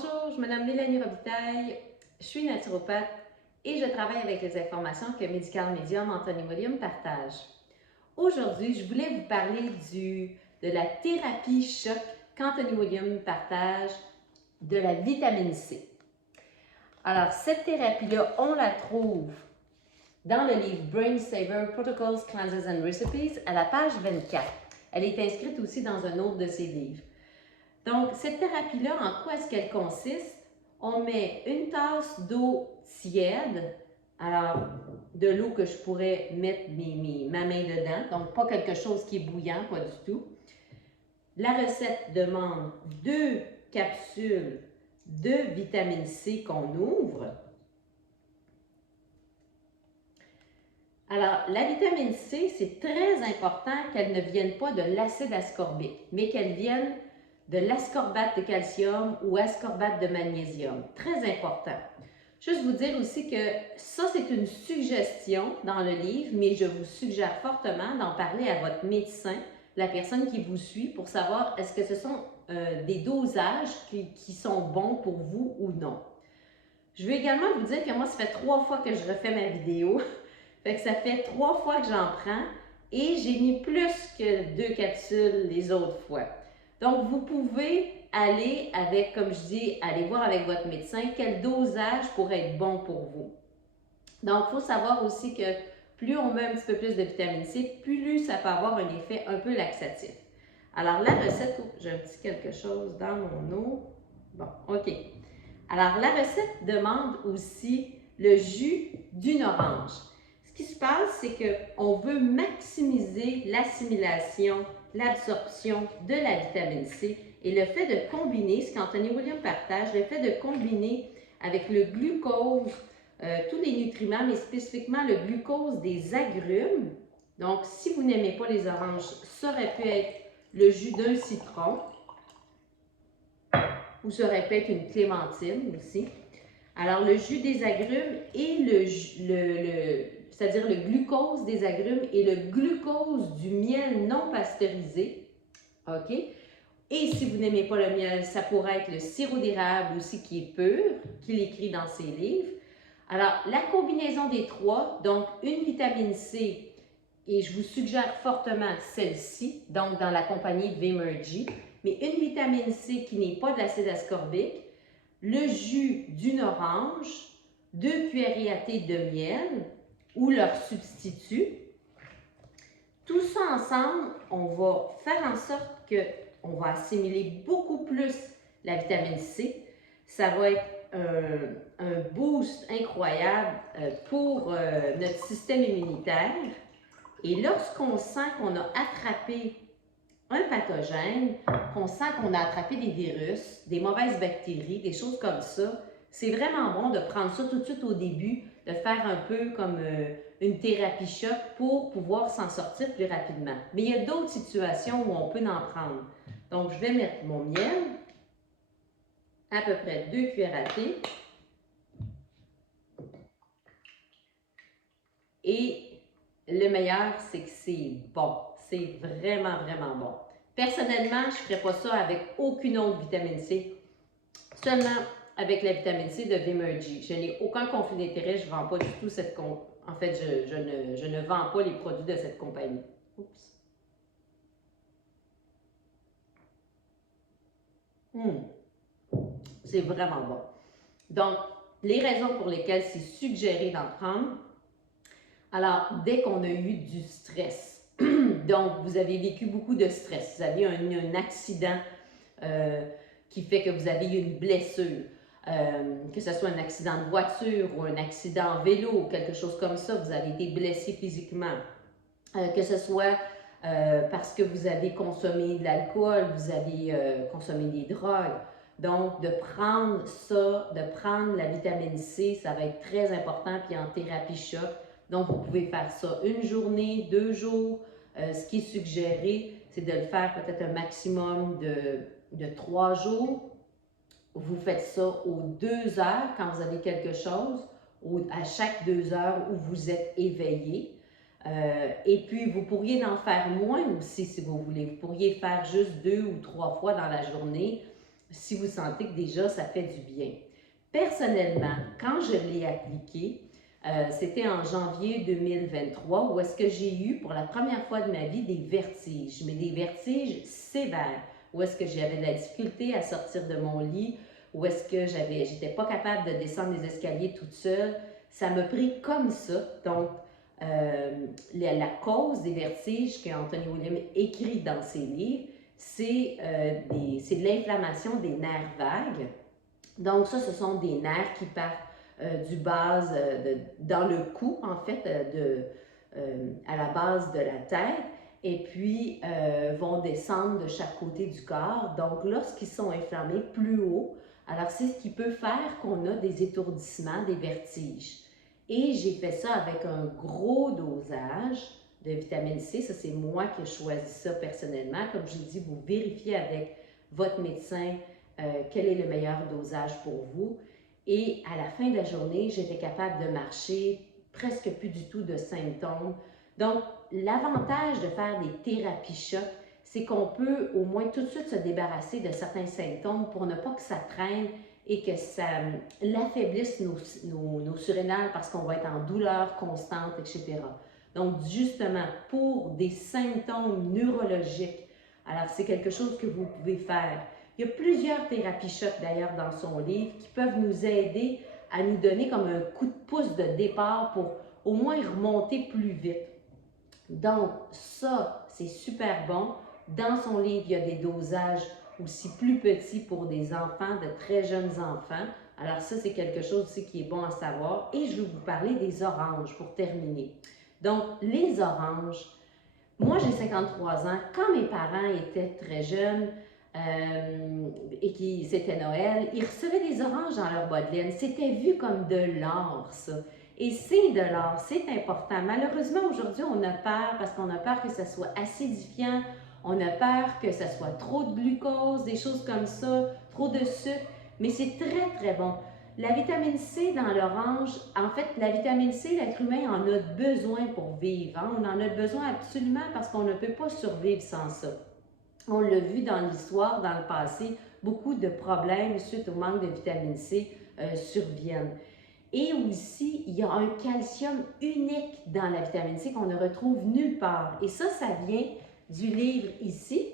Bonjour, je me nomme Mélanie Robitaille, je suis naturopathe et je travaille avec les informations que Medical Medium Anthony William partage. Aujourd'hui, je voulais vous parler de la thérapie choc qu'Anthony William partage de la vitamine C. Alors, cette thérapie-là, on la trouve dans le livre Brain Saver Protocols, Cleanses and Recipes à la page 24. Elle est inscrite aussi dans un autre de ses livres. Donc, cette thérapie-là, en quoi est-ce qu'elle consiste? On met une tasse d'eau tiède, alors de l'eau que je pourrais mettre ma main dedans, donc pas quelque chose qui est bouillant, pas du tout. La recette demande 2 capsules de vitamine C qu'on ouvre. Alors, la vitamine C, c'est très important qu'elle ne vienne pas de l'acide ascorbique, mais qu'elle vienne de l'ascorbate de calcium ou ascorbate de magnésium. Très important. Juste vous dire aussi que ça, c'est une suggestion dans le livre, mais je vous suggère fortement d'en parler à votre médecin, la personne qui vous suit, pour savoir est-ce que ce sont des dosages qui sont bons pour vous ou non. Je veux également vous dire que moi, ça fait 3 fois que je refais ma vidéo. Fait que ça fait 3 fois que j'en prends et j'ai mis plus que 2 capsules les autres fois. Donc, vous pouvez aller avec, comme je dis, aller voir avec votre médecin quel dosage pourrait être bon pour vous. Donc, il faut savoir aussi que plus on met un petit peu plus de vitamine C, plus ça peut avoir un effet un peu laxatif. Alors, la recette, j'ai un petit quelque chose dans mon eau. Bon, OK. Alors, la recette demande aussi le jus d'une orange. Ce qui se passe, c'est qu'on veut maximiser l'assimilation, l'absorption de la vitamine C et le fait de combiner, ce qu'Anthony William partage, le fait de combiner avec le glucose, tous les nutriments, mais spécifiquement le glucose des agrumes. Donc, si vous n'aimez pas les oranges, ça aurait pu être le jus d'un citron ou ça aurait pu être une clémentine aussi. Alors, le jus des agrumes et c'est-à-dire le glucose des agrumes et le glucose du miel non pasteurisé. OK? Et si vous n'aimez pas le miel, ça pourrait être le sirop d'érable aussi qui est pur, qu'il écrit dans ses livres. Alors, la combinaison des trois, donc une vitamine C, et je vous suggère fortement celle-ci, donc dans la compagnie Vimergy, mais une vitamine C qui n'est pas de l'acide ascorbique, le jus d'une orange, 2 cuillerées à thé de miel ou leur substitut. Tout ça ensemble, on va faire en sorte qu'on va assimiler beaucoup plus la vitamine C. Ça va être un boost incroyable pour notre système immunitaire. Et lorsqu'on sent qu'on a attrapé un pathogène, qu'on sent qu'on a attrapé des virus, des mauvaises bactéries, des choses comme ça, c'est vraiment bon de prendre ça tout de suite au début, de faire un peu comme une thérapie choc pour pouvoir s'en sortir plus rapidement. Mais il y a d'autres situations où on peut en prendre. Donc, je vais mettre mon miel, à peu près 2 cuillères à thé. Et le meilleur, c'est que c'est bon. C'est vraiment, vraiment bon. Personnellement, je ne ferais pas ça avec aucune autre vitamine C. Seulement avec la vitamine C de Vimergy. Je n'ai aucun conflit d'intérêt. Je ne vends pas du tout cette compagnie. En fait, je ne vends pas les produits de cette compagnie. Oups. C'est vraiment bon. Donc, les raisons pour lesquelles c'est suggéré d'en prendre. Alors, dès qu'on a eu du stress, donc vous avez vécu beaucoup de stress, vous avez un accident qui fait que vous avez eu une blessure, que ce soit un accident de voiture ou un accident en vélo ou quelque chose comme ça, vous avez été blessé physiquement, que ce soit parce que vous avez consommé de l'alcool, vous avez consommé des drogues. Donc, de prendre ça, de prendre la vitamine C, ça va être très important, puis en thérapie choc. Donc, vous pouvez faire ça une journée, 2 jours. Ce qui est suggéré, c'est de le faire peut-être un maximum de 3 jours. Vous faites ça aux 2 heures quand vous avez quelque chose, ou à chaque 2 heures où vous êtes éveillé. Et puis, vous pourriez en faire moins aussi si vous voulez. Vous pourriez faire juste 2 ou 3 fois dans la journée. si vous sentez que déjà ça fait du bien. Personnellement, quand je l'ai appliqué, c'était en janvier 2023 où est-ce que j'ai eu pour la première fois de ma vie des vertiges, mais des vertiges sévères, où est-ce que j'avais de la difficulté à sortir de mon lit, où est-ce que j'étais pas capable de descendre les escaliers toute seule. Ça m'a pris comme ça. Donc, la cause des vertiges qu'Anthony Williams écrit dans ses livres, c'est de l'inflammation des nerfs vagues. Donc ça, ce sont des nerfs qui partent du base, dans le cou, en fait, à la base de la tête, et puis vont descendre de chaque côté du corps. Donc lorsqu'ils sont inflammés plus haut, alors c'est ce qui peut faire qu'on a des étourdissements, des vertiges. Et j'ai fait ça avec un gros dosage de vitamine C. Ça, c'est moi qui ai choisi ça personnellement. Comme j'ai dit, vous vérifiez avec votre médecin quel est le meilleur dosage pour vous. Et à la fin de la journée, j'étais capable de marcher, presque plus du tout de symptômes. Donc, l'avantage de faire des thérapies chocs, c'est qu'on peut au moins tout de suite se débarrasser de certains symptômes pour ne pas que ça traîne et que ça l'affaiblisse nos surrénales parce qu'on va être en douleur constante, etc. Donc, justement, pour des symptômes neurologiques, alors c'est quelque chose que vous pouvez faire. Il y a plusieurs thérapies chocs d'ailleurs dans son livre qui peuvent nous aider à nous donner comme un coup de pouce de départ pour au moins remonter plus vite. Donc ça, c'est super bon. Dans son livre, il y a des dosages aussi plus petits pour des enfants, de très jeunes enfants. Alors ça, c'est quelque chose aussi qui est bon à savoir. Et je vais vous parler des oranges pour terminer. Donc les oranges, moi j'ai 53 ans. Quand mes parents étaient très jeunes, et qui c'était Noël, ils recevaient des oranges dans leur bas de laine. C'était vu comme de l'or, ça. Et c'est de l'or, c'est important. Malheureusement, aujourd'hui, on a peur parce qu'on a peur que ça soit acidifiant, on a peur que ça soit trop de glucose, des choses comme ça, trop de sucre, mais c'est très, très bon. La vitamine C dans l'orange, en fait, la vitamine C, l'être humain en a besoin pour vivre. Hein? On en a besoin absolument parce qu'on ne peut pas survivre sans ça. On l'a vu dans l'histoire, dans le passé, beaucoup de problèmes suite au manque de vitamine C surviennent. Et aussi, il y a un calcium unique dans la vitamine C qu'on ne retrouve nulle part. Et ça vient du livre ici,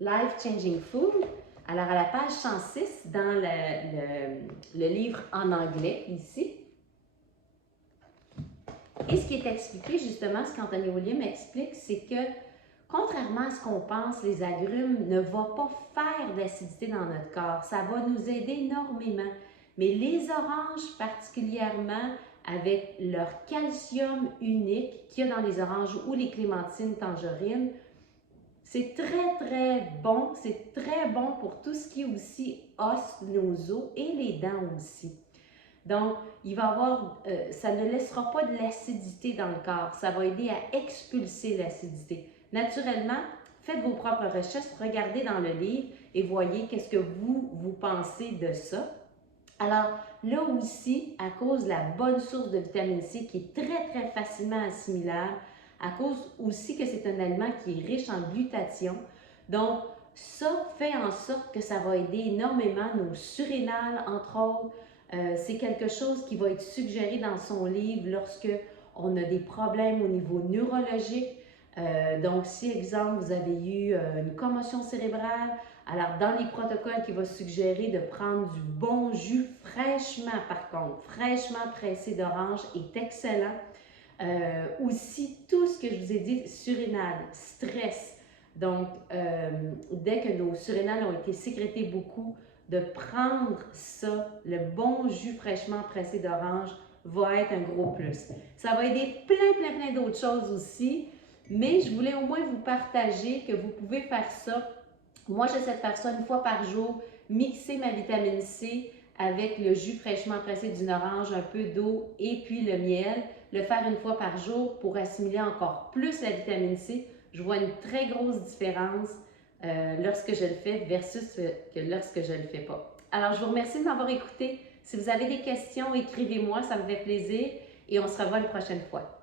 Life Changing Food. Alors, à la page 106, dans le livre en anglais, ici. Et ce qui est expliqué, justement, ce qu'Anthony Williams explique, c'est que contrairement à ce qu'on pense, les agrumes ne vont pas faire d'acidité dans notre corps. Ça va nous aider énormément. Mais les oranges particulièrement, avec leur calcium unique qu'il y a dans les oranges ou les clémentines, tangerines, c'est très, très bon. C'est très bon pour tout ce qui est aussi os, nos os et les dents aussi. Donc, il va avoir, ça ne laissera pas de l'acidité dans le corps. Ça va aider à expulser l'acidité. Naturellement, faites vos propres recherches, regardez dans le livre et voyez qu'est-ce que vous pensez de ça. Alors, là aussi, à cause de la bonne source de vitamine C qui est très, très facilement assimilable, à cause aussi que c'est un aliment qui est riche en glutathion. Donc, ça fait en sorte que ça va aider énormément nos surrénales, entre autres. C'est quelque chose qui va être suggéré dans son livre lorsque on a des problèmes au niveau neurologique. Donc, si, exemple, vous avez eu une commotion cérébrale, alors dans les protocoles qui va suggérer de prendre du bon jus fraîchement, par contre, fraîchement pressé d'orange est excellent. Aussi, tout ce que je vous ai dit, surrénal, stress. Donc, dès que nos surrénales ont été sécrétées beaucoup, de prendre ça, le bon jus fraîchement pressé d'orange, va être un gros plus. Ça va aider plein d'autres choses aussi, mais je voulais au moins vous partager que vous pouvez faire ça. Moi, j'essaie de faire ça une fois par jour, mixer ma vitamine C avec le jus fraîchement pressé d'une orange, un peu d'eau et puis le miel. Le faire une fois par jour pour assimiler encore plus la vitamine C. Je vois une très grosse différence lorsque je le fais versus que lorsque je ne le fais pas. Alors, je vous remercie de m'avoir écouté. Si vous avez des questions, écrivez-moi, ça me fait plaisir et on se revoit une prochaine fois.